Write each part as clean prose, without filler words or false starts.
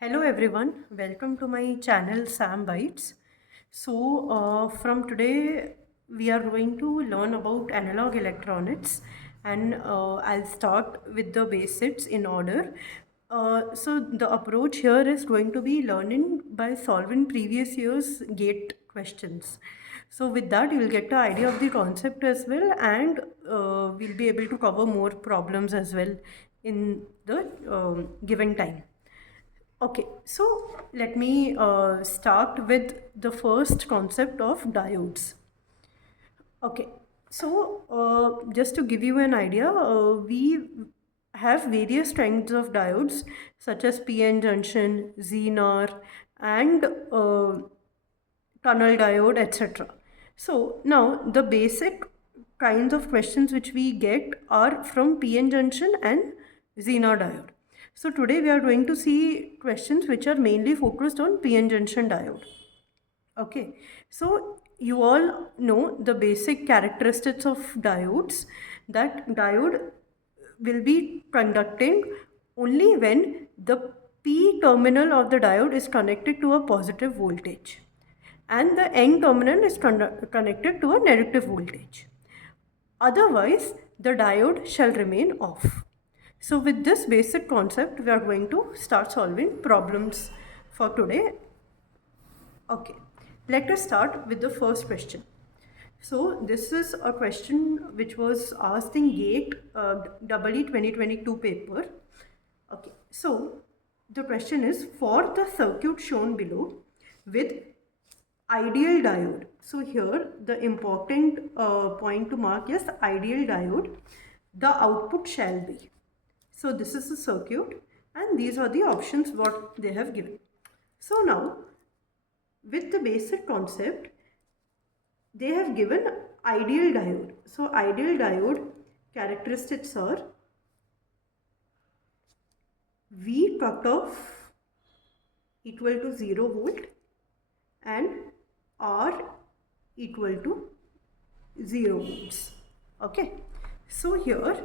Hello everyone, welcome to my channel Sam Bytes. From today we are going to learn about analog electronics and I'll start with the basics in order. The approach here is going to be learning by solving previous year's GATE questions. So with that you will get the idea of the concept as well, and we'll be able to cover more problems as well in the given time. Okay, so let me start with the first concept of diodes. Okay, so just to give you an idea, we have various kinds of diodes such as PN junction, Zener, and tunnel diode, etc. So now the basic kinds of questions which we get are from PN junction and Zener diode. So today we are going to see questions which are mainly focused on PN junction diode. Okay, so you all know the basic characteristics of diodes, that diode will be conducting only when the P terminal of the diode is connected to a positive voltage and the N terminal is connected to a negative voltage. Otherwise, the diode shall remain off. So with this basic concept, we are going to start solving problems for today. Okay, let us start with the first question. So this is a question which was asked in GATE EE 2022 paper. Okay, so the question is, for the circuit shown below with ideal diode. So here the important point to mark is ideal diode. The output shall be. So this is the circuit and these are the options what they have given. So now with the basic concept, they have given ideal diode. So ideal diode characteristics are V cutoff equal to 0 volt and R equal to 0 volts. Okay, so here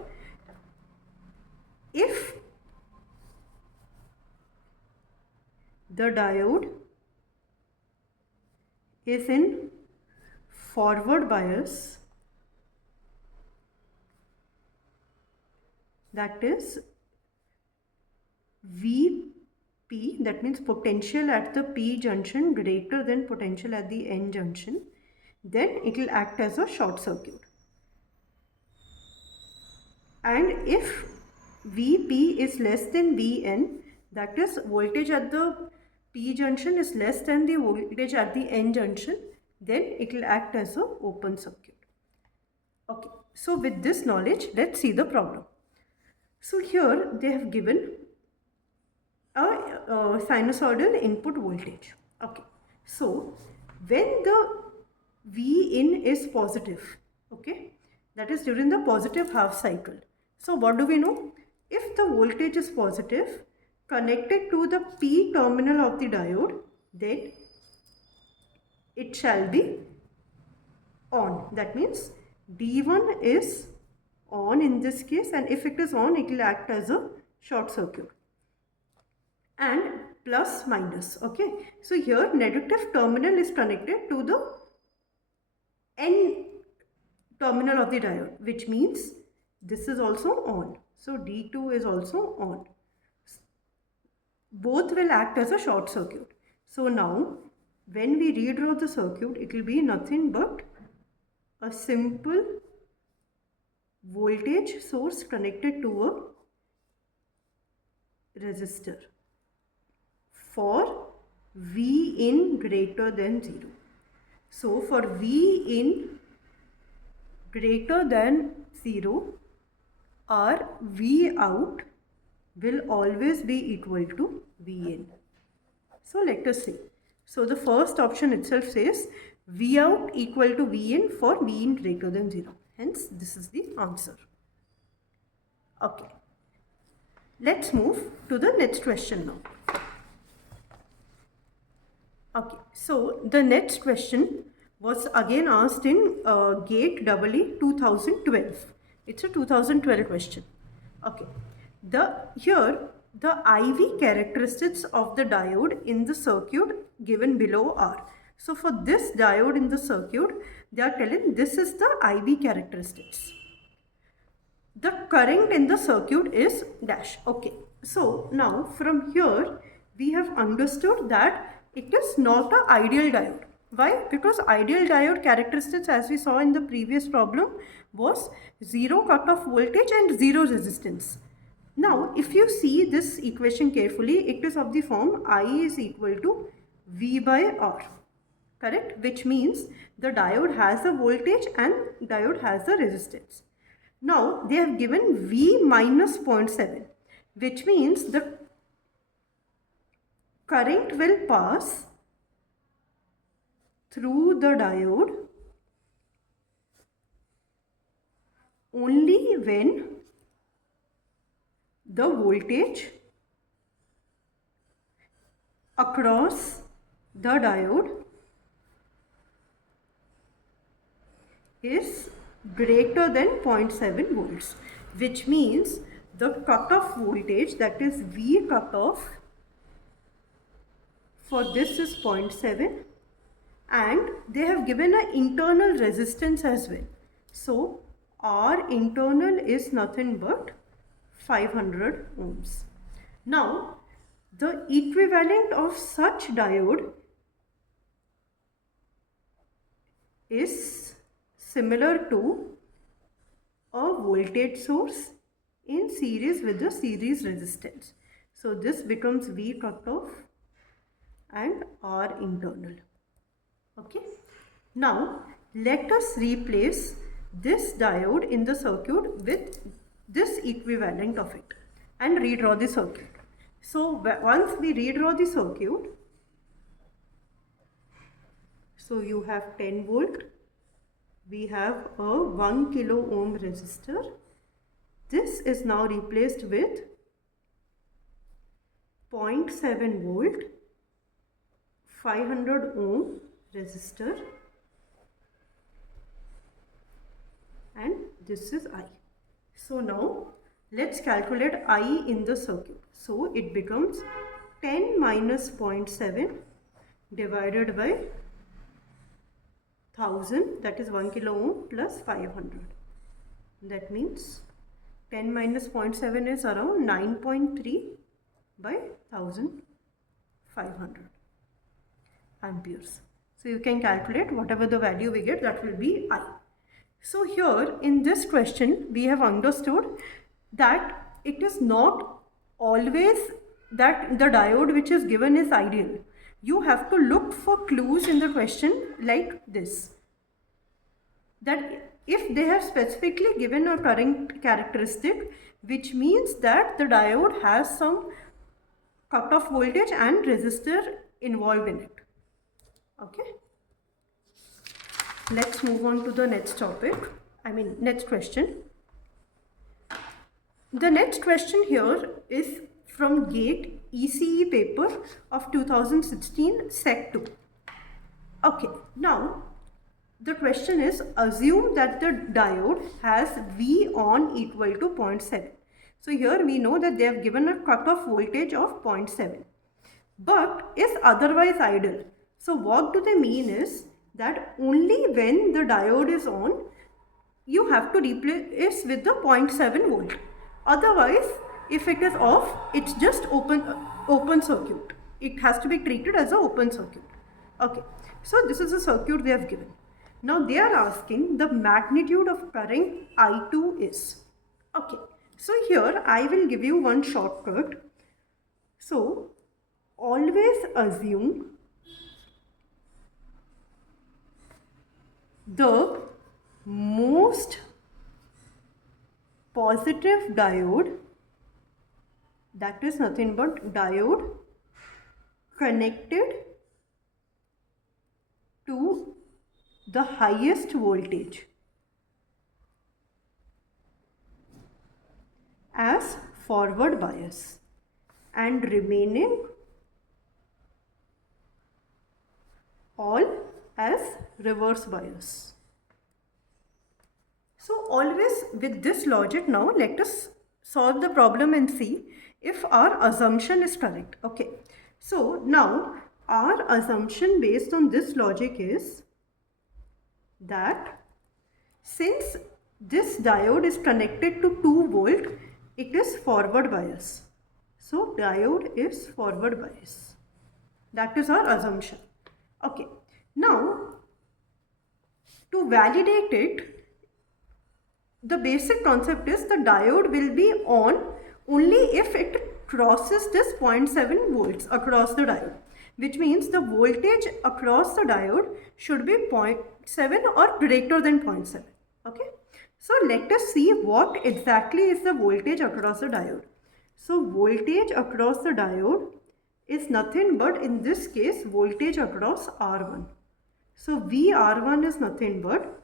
if the diode is in forward bias, that is VP, that means potential at the P junction greater than potential at the N junction, then it will act as a short circuit. And if VP is less than VN, that is voltage at the P junction is less than the voltage at the N junction, then it will act as an open circuit. Okay, so with this knowledge, let's see the problem. So here they have given a sinusoidal input voltage. Okay, so when the V in is positive, okay, that is during the positive half cycle. So what do we know? If the voltage is positive connected to the P terminal of the diode, then it shall be on. That means D1 is on in this case, and if it is on, it will act as a short circuit. And plus minus. Okay, so here negative terminal is connected to the N terminal of the diode, which means this is also on. So D2 is also on. Both will act as a short circuit. So now when we redraw the circuit, it will be nothing but a simple voltage source connected to a resistor for V in greater than 0. So for V in greater than 0, our V out will always be equal to V in. So let us see. So the first option itself says V out equal to V in for V in greater than 0. Hence this is the answer. Okay. Let's move to the next question now. Okay, so the next question was again asked in GATE EE 2012. It's a 2012 question. Okay, here the IV characteristics of the diode in the circuit given below are. So for this diode in the circuit, they are telling this is the IV characteristics. The current in the circuit is dash. Okay. So now from here, we have understood that it is not an ideal diode. Why? Because ideal diode characteristics, as we saw in the previous problem, was 0 cutoff voltage and 0 resistance. Now, if you see this equation carefully, it is of the form I is equal to V by R. Correct? Which means the diode has a voltage and diode has a resistance. Now, they have given V minus 0.7, which means the current will pass through the diode only when the voltage across the diode is greater than 0.7 volts, which means the cutoff voltage, that is V cutoff, for this is 0.7, and they have given an internal resistance as well. So R internal is nothing but 500 ohms. Now the equivalent of such diode is similar to a voltage source in series with the series resistance. So this becomes V cutoff and R internal. Okay. Now let us replace this diode in the circuit with this equivalent of it and redraw the circuit. So once we redraw the circuit, so you have 10 volt, we have a 1 kilo ohm resistor. This is now replaced with 0.7 volt, 500 ohm resistor, and this is I. So now let's calculate I in the circuit. So it becomes 10 minus 0.7 divided by 1000, that is 1 kilo ohm plus 500. That means 10 minus 0.7 is around 9.3 by 1500 amperes. So you can calculate whatever the value we get, that will be I. So here in this question, we have understood that it is not always that the diode which is given is ideal. You have to look for clues in the question like this. That if they have specifically given a current characteristic, which means that the diode has some cutoff voltage and resistor involved in it. Okay. Let's move on to the next topic, next question. The next question here is from GATE ECE paper of 2016 Sec 2. Okay, now the question is, assume that the diode has V on equal to 0.7. So here we know that they have given a cutoff voltage of 0.7, but is otherwise idle. So what do they mean is that only when the diode is on, you have to replace with the 0.7 volt. Otherwise, if it is off, it's just open circuit. It has to be treated as an open circuit. Okay, so this is a circuit they have given. Now they are asking the magnitude of current I2 is. Okay, so here I will give you one shortcut. So always assume the most positive diode, that is nothing but diode connected to the highest voltage as forward bias and remaining all as reverse bias. So always with this logic, now let us solve the problem and see if our assumption is correct. Okay, so now our assumption based on this logic is that since this diode is connected to 2 volt, it is forward bias. So diode is forward bias. That is our assumption. Okay, now to validate it, the basic concept is the diode will be on only if it crosses this 0.7 volts across the diode, which means the voltage across the diode should be 0.7 or greater than 0.7. Okay, so let us see what exactly is the voltage across the diode. So voltage across the diode is nothing but, in this case, voltage across R1. So VR1 is nothing but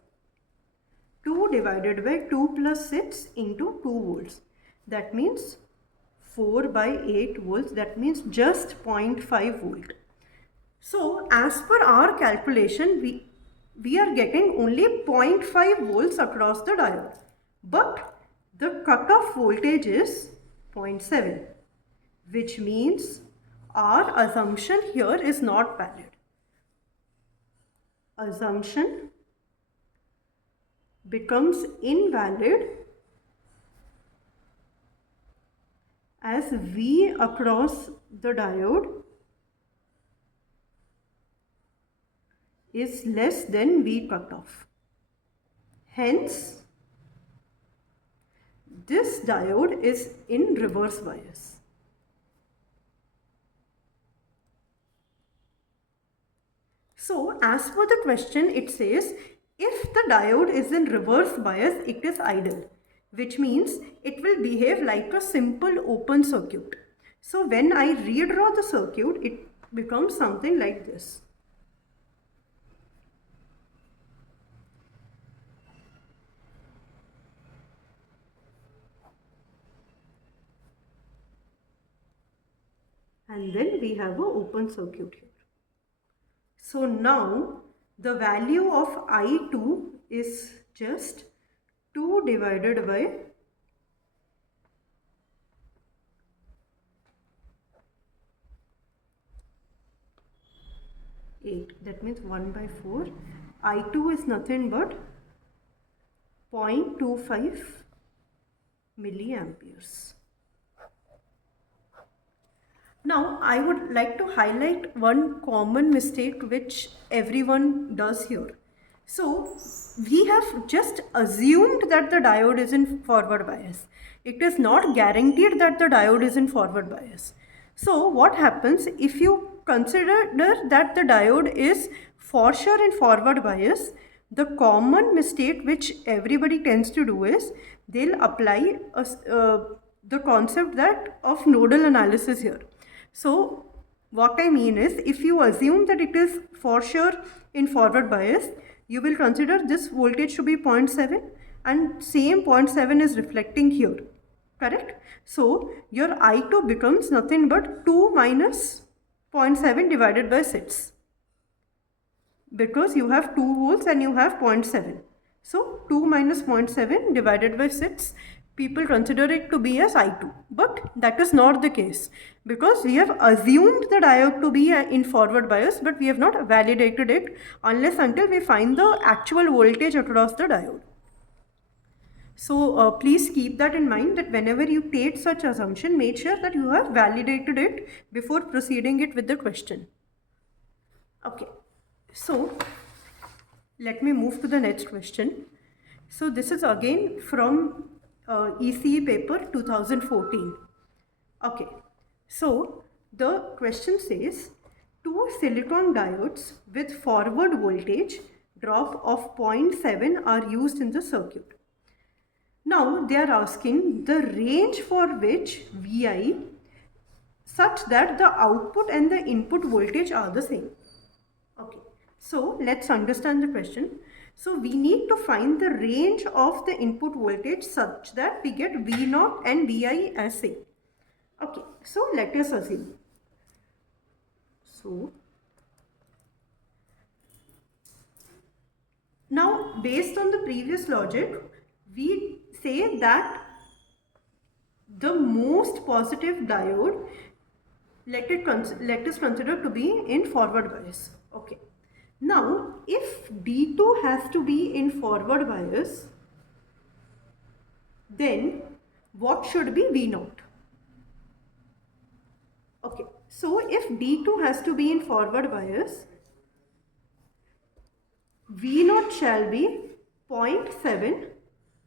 2 divided by 2 plus 6 into 2 volts. That means 4 by 8 volts. That means just 0.5 volt. So as per our calculation, we are getting only 0.5 volts across the diode. But the cutoff voltage is 0.7, which means our assumption here is not valid. Assumption becomes invalid as V across the diode is less than V cutoff. Hence, this diode is in reverse bias. So, as per the question, it says, if the diode is in reverse bias, it is idle, which means it will behave like a simple open circuit. So, when I redraw the circuit, it becomes something like this. And then we have an open circuit here. So now the value of I2 is just 2 divided by 8. That means 1 by 4. I2 is nothing but 0.25 milliamperes. Now, I would like to highlight one common mistake which everyone does here. So, we have just assumed that the diode is in forward bias. It is not guaranteed that the diode is in forward bias. So, what happens if you consider that the diode is for sure in forward bias? The common mistake which everybody tends to do is they'll apply the concept of nodal analysis here. So what I mean is, if you assume that it is for sure in forward bias, you will consider this voltage to be 0.7 and same 0.7 is reflecting here, correct? So your I2 becomes nothing but 2 minus 0.7 divided by 6, because you have 2 volts and you have 0.7. So 2 minus 0.7 divided by 6, people consider it to be as I2, but that is not the case, because we have assumed the diode to be in forward bias, but we have not validated it unless until we find the actual voltage across the diode. So please keep that in mind, that whenever you take such assumption, make sure that you have validated it before proceeding it with the question. Okay, so let me move to the next question. So this is again from ECE paper 2014. Okay, so the question says, two silicon diodes with forward voltage drop of 0.7 are used in the circuit. Now they are asking the range for which Vi such that the output and the input voltage are the same. Okay, so let's understand the question. So we need to find the range of the input voltage such that we get V0 and Vi as same. Okay, so let us assume. So now based on the previous logic, we say that the most positive diode, let us consider to be in forward bias. Okay. Now, if D2 has to be in forward bias, then what should be V0? Okay. So, if D2 has to be in forward bias, V0 shall be 0.7,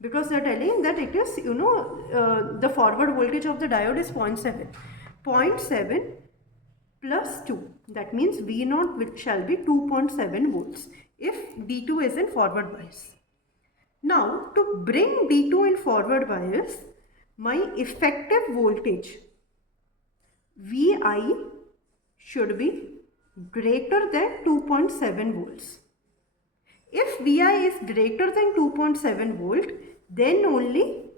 because they are telling that it is, the forward voltage of the diode is 0.7. 0.7 plus 2, that means V0 which shall be 2.7 volts if D2 is in forward bias. Now, to bring D2 in forward bias, my effective voltage Vi should be greater than 2.7 volts. If Vi is greater than 2.7 volt, then only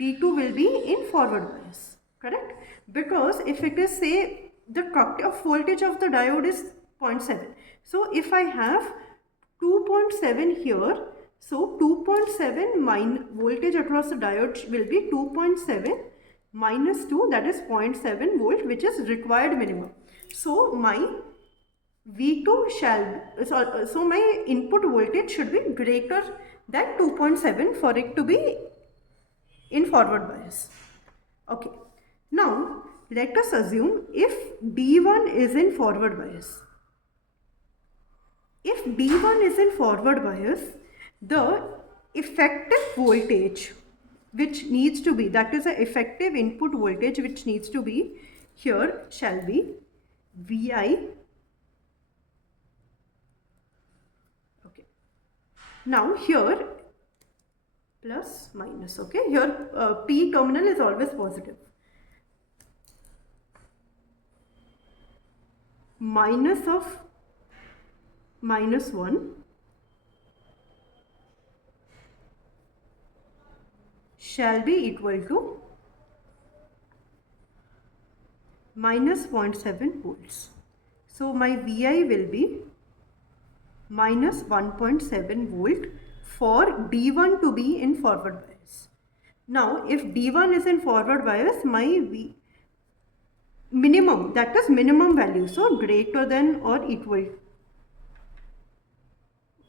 D2 will be in forward bias, correct? Because if it is, say, the cut-off voltage of the diode is 0.7. So if I have 2.7 here, so 2.7 voltage across the diode will be 2.7 minus 2, that is 0.7 volt, which is required minimum. So my V2 shall, so my input voltage should be greater than 2.7 for it to be in forward bias. Okay. Now, let us assume if D1 is in forward bias. If D1 is in forward bias, the effective voltage which needs to be, that is the effective input voltage which needs to be here shall be Vi. Okay. Now here plus minus, okay, here P terminal is always positive. Minus of minus 1 shall be equal to minus 0.7 volts. So my Vi will be minus 1.7 volt for D1 to be in forward bias. Now, if D1 is in forward bias, my V minimum, that is minimum value, so greater than or equal,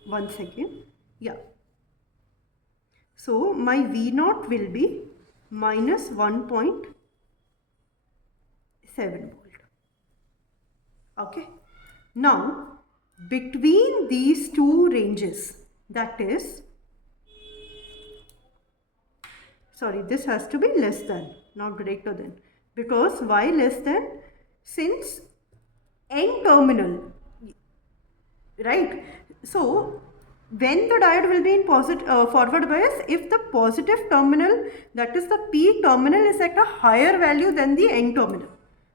one second, yeah. So my V0 will be minus 1.7 volt. Okay. Now, between these two ranges, that is, sorry, this has to be less than, not greater than, because why less than? Since N terminal, right? So when the diode will be in forward bias, if the positive terminal, that is the P terminal, is at a higher value than the N terminal,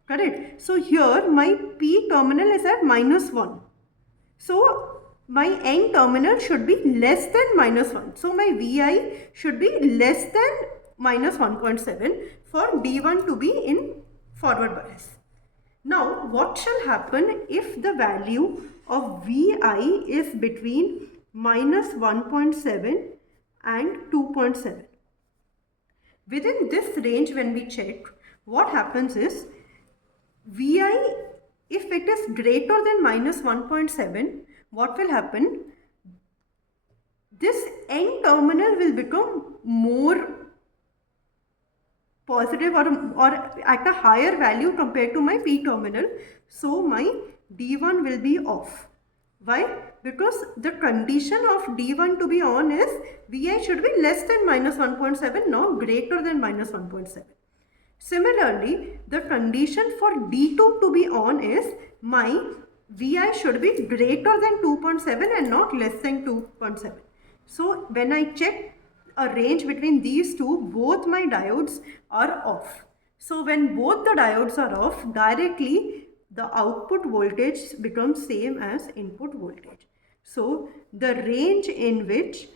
correct? So here my P terminal is at minus 1. So my N terminal should be less than minus 1. So my Vi should be less than minus 1.7 for D1 to be in forward bias. Now, what shall happen if the value of Vi is between minus 1.7 and 2.7? Within this range, when we check, what happens is Vi, if it is greater than minus 1.7, what will happen? This N terminal will become more positive or at a higher value compared to my P terminal. So my D1 will be off. Why? Because the condition of D1 to be on is Vi should be less than minus 1.7, not greater than minus 1.7. Similarly, the condition for D2 to be on is my Vi should be greater than 2.7 and not less than 2.7. So when I check a range between these two, both my diodes are off. So when both the diodes are off, directly the output voltage becomes same as input voltage. So the range in which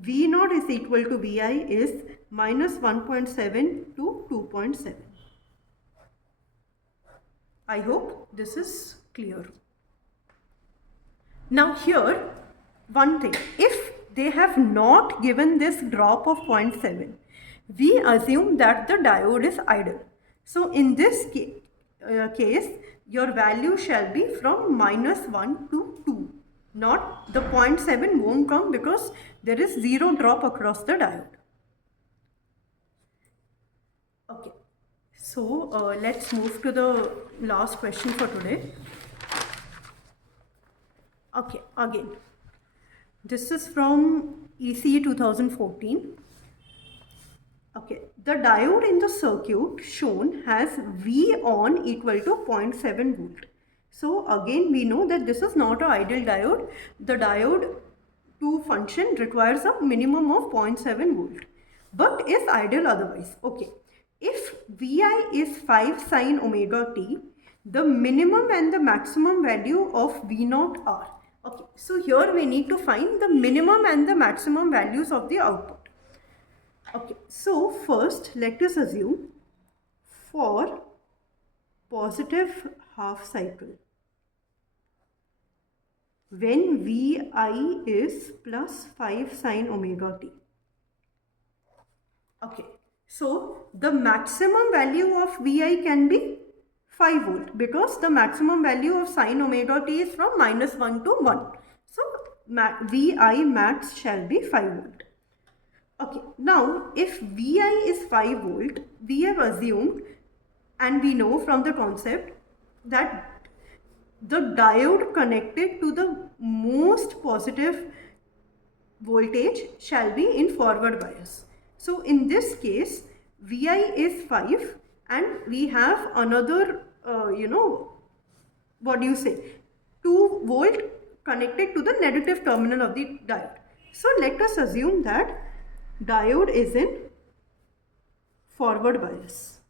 V0 is equal to Vi is minus 1.7 to 2.7. I hope this is clear. Now here, one thing, if they have not given this drop of 0.7, we assume that the diode is idle. So in this case, your value shall be from -1 to 2. Not the 0.7 won't come because there is zero drop across the diode. Okay, so let's move to the last question for today. Okay, again, this is from ECE 2014. Okay, the diode in the circuit shown has V on equal to 0.7 volt. So again we know that this is not an ideal diode. The diode to function requires a minimum of 0.7 volt, but is ideal otherwise. Okay, if Vi is 5 sine omega t, the minimum and the maximum value of V0 are. Okay, so here we need to find the minimum and the maximum values of the output. Okay, so first let us assume for positive half cycle, when Vi is plus 5 sine omega t. Okay, so the maximum value of Vi can be 5 volt because the maximum value of sine omega t is from -1 to 1. So Vi max shall be 5 volt. Okay, now if Vi is 5 volt, we have assumed and we know from the concept that the diode connected to the most positive voltage shall be in forward bias. So in this case, Vi is 5 and we have another, 2 volt connected to the negative terminal of the diode. So let us assume that diode is in forward bias.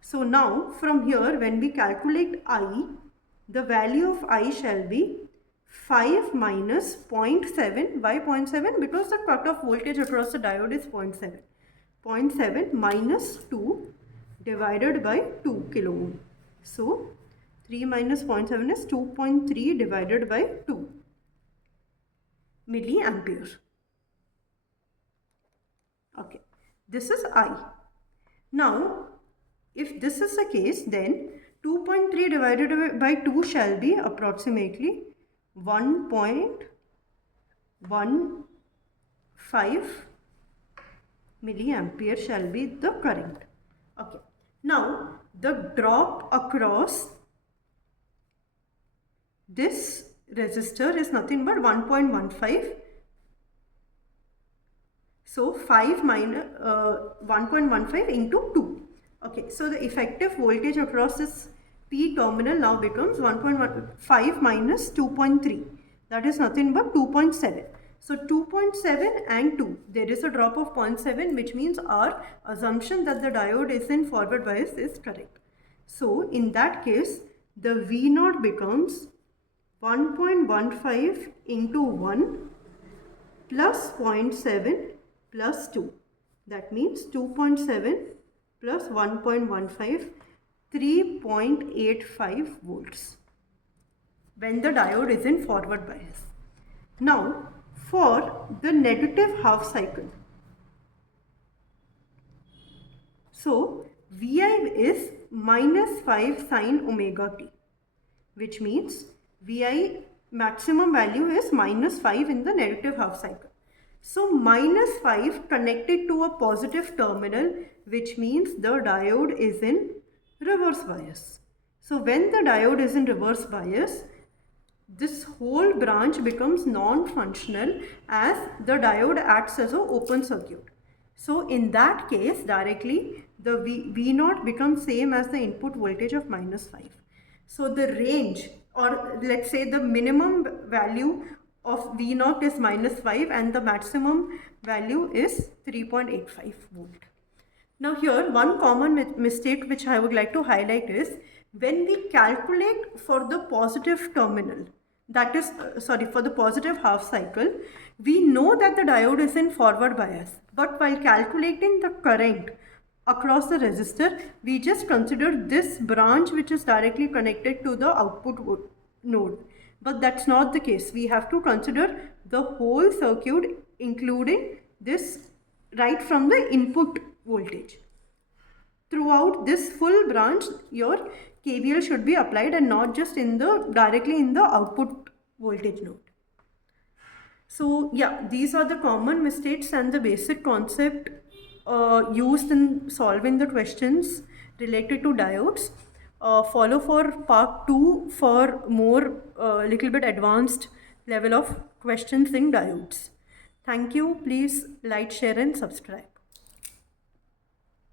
So now from here when we calculate I, the value of I shall be 5 minus 0.7. Why 0.7? Because the cutoff voltage across the diode is 0.7. 0.7 minus 2 divided by 2 kilo ohm. So 3 minus 0.7 is 2.3 divided by 2 milliampere. Okay, this is I. Now, if this is the case, then 2.3 divided by 2 shall be approximately 1.15 milliampere shall be the current. Okay, now the drop across this resistor is nothing but 1.15. So 5 minus 1.15 into 2. Okay, so the effective voltage across this P terminal now becomes 1.15 minus 2.3. That is nothing but 2.7. So 2.7 and 2. There is a drop of 0.7, which means our assumption that the diode is in forward bias is correct. So in that case, the V0 becomes 1.15 into 1 plus 0.7 plus 2. That means 2.7 plus 1.15, 3.85 volts when the diode is in forward bias. Now for the negative half cycle, so Vi is minus 5 sine omega t, which means Vi maximum value is minus 5 in the negative half cycle. So minus 5 connected to a positive terminal, which means the diode is in reverse bias. So when the diode is in reverse bias, this whole branch becomes non-functional as the diode acts as an open circuit. So in that case, directly the V0 becomes same as the input voltage of minus 5. So the range, or let's say the minimum value of V0 is minus 5 and the maximum value is 3.85 volt. Now here one common mistake which I would like to highlight is when we calculate for the positive terminal, that is for the positive half cycle, we know that the diode is in forward bias, but while calculating the current across the resistor, we just consider this branch which is directly connected to the output node. But that's not the case. We have to consider the whole circuit, including this right from the input voltage. Throughout this full branch, your KVL should be applied and not just directly in the output voltage node. So yeah, these are the common mistakes and the basic concept used in solving the questions related to diodes. Follow for part 2 for more little bit advanced level of questions in diodes. Thank you. Please like, share and subscribe.